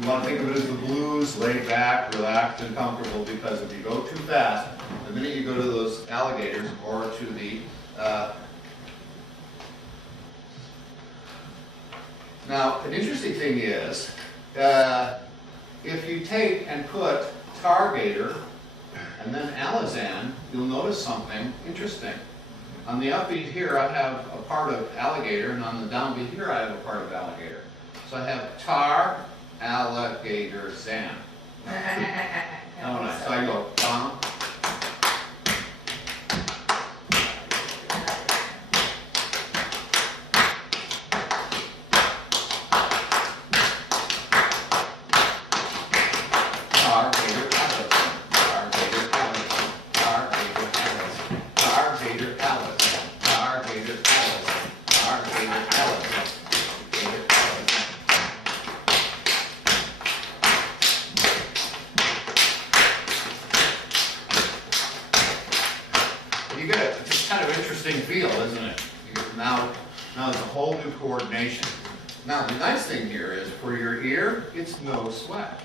You want to think of it as the blues, laid back, relaxed, and comfortable, because if you go too fast, the minute you go to those alligators or to the now, an interesting thing is, if you take and put targator and then alizan, you'll notice something interesting. On the upbeat here, I have a part of alligator, and on the downbeat here, I have a part of alligator. So I have tar, alligator, zan. So I go, bum. You get a just kind of interesting feel, isn't it? Now it's a whole new coordination. Now the nice thing here is for your ear, it's no sweat.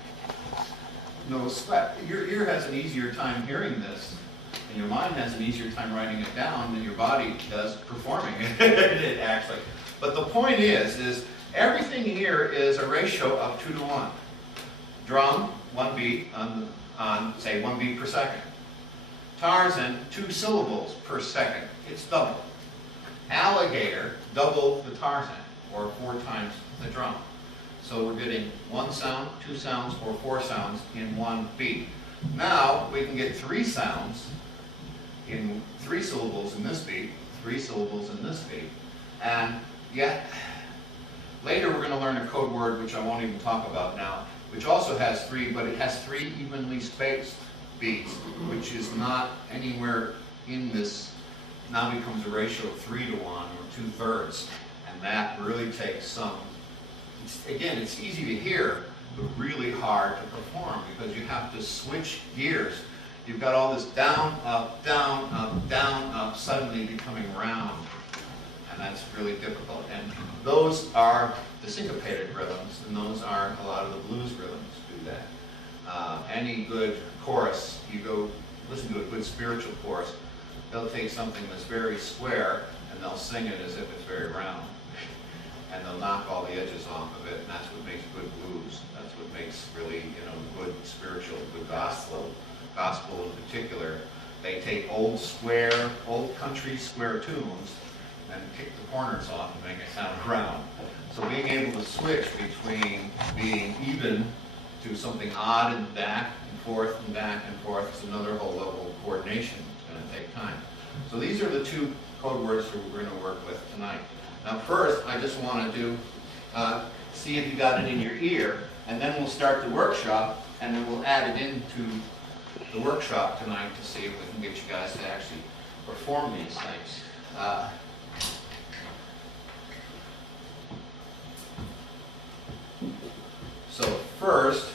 No sweat. Your ear has an easier time hearing this, and your mind has an easier time writing it down than your body does performing it actually. But the point is everything here is a ratio of 2 to 1. Drum, 1 beat on say 1 beat per second. Tarzan, 2 syllables per second. It's double. Alligator, double the Tarzan, or 4 times the drum. So we're getting 1 sound, 2 sounds, or 4 sounds in 1 beat. Now we can get 3 sounds in 3 syllables in this beat, 3 syllables in this beat, and yet later we're going to learn a code word which I won't even talk about now, which also has 3, but it has 3 evenly spaced beats, which is not anywhere in this. Now becomes a ratio of 3 to 1 or 2/3, and that really takes some. Again, it's easy to hear, but really hard to perform because you have to switch gears. You've got all this down, up, down, up, down, up, suddenly becoming round, and that's really difficult. And those are the syncopated rhythms, and those are a lot of the blues rhythms do that. Any good chorus, you go listen to a good spiritual chorus, they'll take something that's very square and they'll sing it as if it's very round. And they'll knock all the edges off of it, and that's what makes good blues. That's what makes really, good spiritual, good gospel. Gospel in particular, they take old country square tunes and kick the corners off and make it sound round. So being able to switch between being even to something odd and back and forth and back and forth is another whole level of coordination. It's going to take time. So these are the 2 code words that we're going to work with tonight. Now first, I just want to see if you got it in your ear, and then we'll start the workshop, and then we'll add it into the workshop tonight to see if we can get you guys to actually perform these things. So first,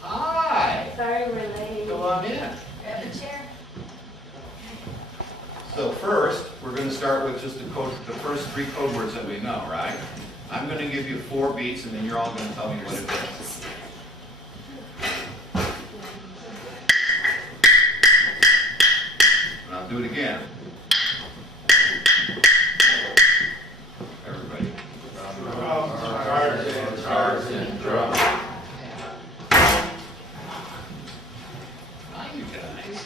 hi! Sorry we're late. Go on in. Grab a chair. So first, we're going to start with just the first 3 code words that we know, right? I'm going to give you 4 beats, and then you're all going to tell me what it is. And I'll do it again. Everybody. Tarzan, drum. Hi, you guys.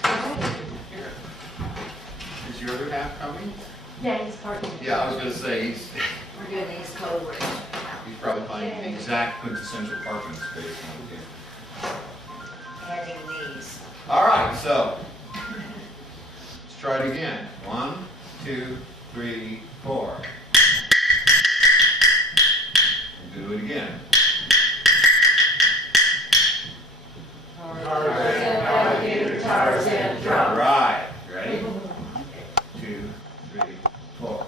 Here. Is your other half coming? Yeah, he's parking. Yeah, I was going to say, We're doing these code words. he's probably finding the exact quintessential parking space on here. Adding these. All right, so let's try it again. 1, 2, 3, 4. And do it again. Tarzan, alligator, Tarzan, drum. Right. Ready? 2, 3, 4.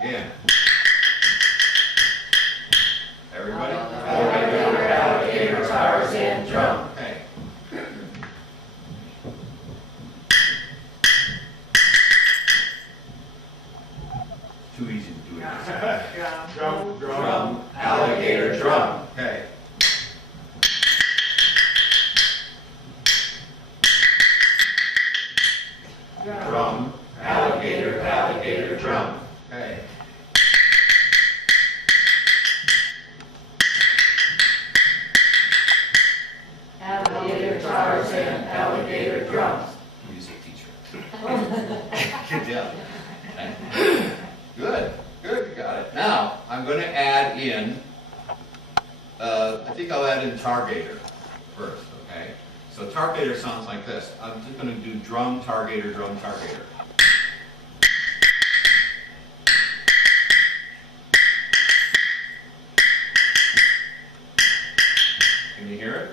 Again. Everybody? Alligator, Tarzan, drum. Okay. Too easy to do it. add in, I think I'll add in Targator first, okay? So Targator sounds like this. I'm just going to do drum, Targator, drum, Targator. Can you hear it?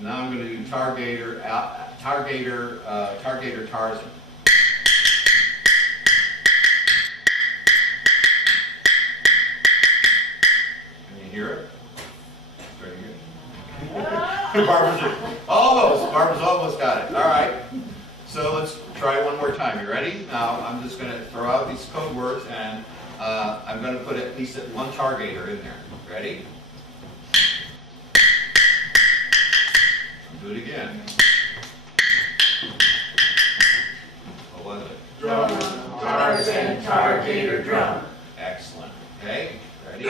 Now I'm going to do Targator, Targator, Tarzan. Can you hear it? Very good. Barbara's almost got it. All right. So let's try one more time. You ready? Now I'm just going to throw out these code words, and I'm going to put at least one Targator in there. Ready? Do it again. What was it? Drum, Tarzan, Targator, drum. Excellent. Okay, ready?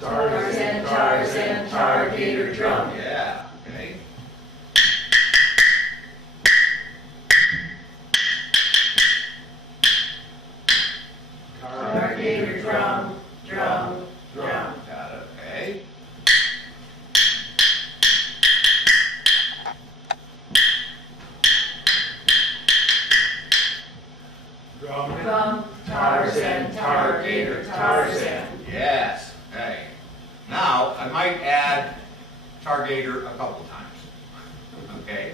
Tarzan, Tarzan, Targator, drum. Yeah, okay. Targator, drum, drum, drum. Got it, okay. Drum, Tarzan, Targator, Tarzan. Yes, okay. Now, I might add Targator a couple times. Okay?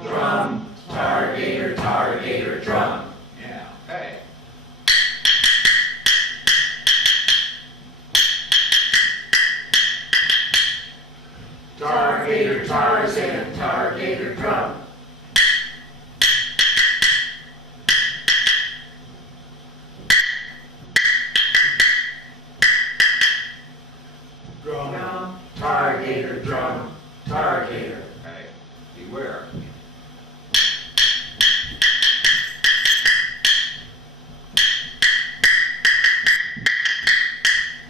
Drum, Targator, Targator, drum. Yeah, okay. Targator, Tarzan, Targator, drum. Drum, Targator, drum, Targator. Okay. Beware.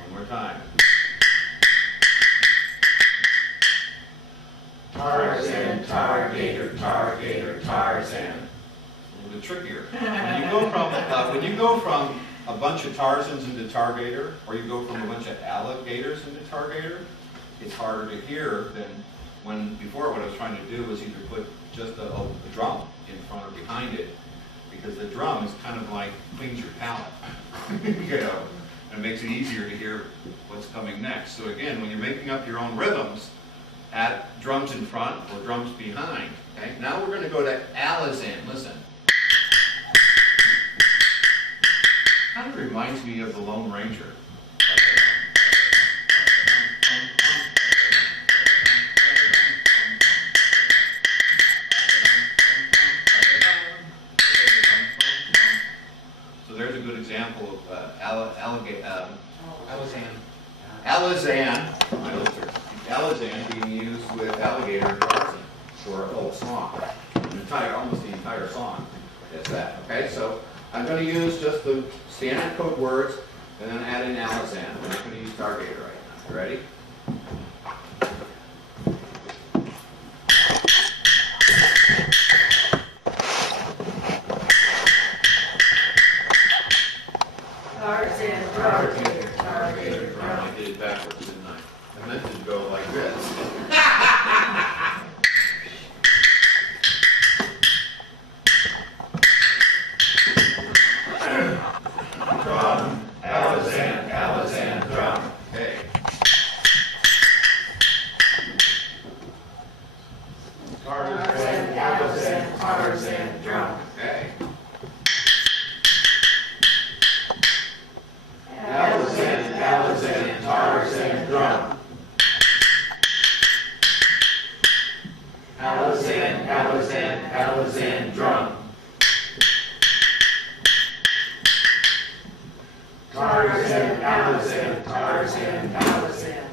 One more time. Tarzan, Targator, Targator, Tarzan. A little bit trickier. When you go from a bunch of Tarzans into Targator, or you go from a bunch of alligators into Targator, it's harder to hear than when before. What I was trying to do was either put just a drum in front or behind it, because the drum is kind of like cleans your palate, you know, and makes it easier to hear what's coming next. So again, when you're making up your own rhythms, add drums in front or drums behind. Okay? Now we're going to go to Alizan. Listen. Kind of reminds me of the Lone Ranger. So there's a good example of Alizan being used with alligator and Tarzan for a whole song. Almost the entire song is that. Okay, so I'm going to use just the standard code words and then add in Alizan. I'm not going to use Targator right now. You ready? Tarzan, Targator, Targator, drum. I did it backwards, didn't I? I meant to go like this. Drum, Alizan, Alizan, drum. Okay. Tarzan, Alizan, Tarzan, drum. Okay. Alizan, Alizan, Tarzan, drum. Alizan, Alizan, Alizan, drum. Tarzan, Alizan, Tarzan, Alizan.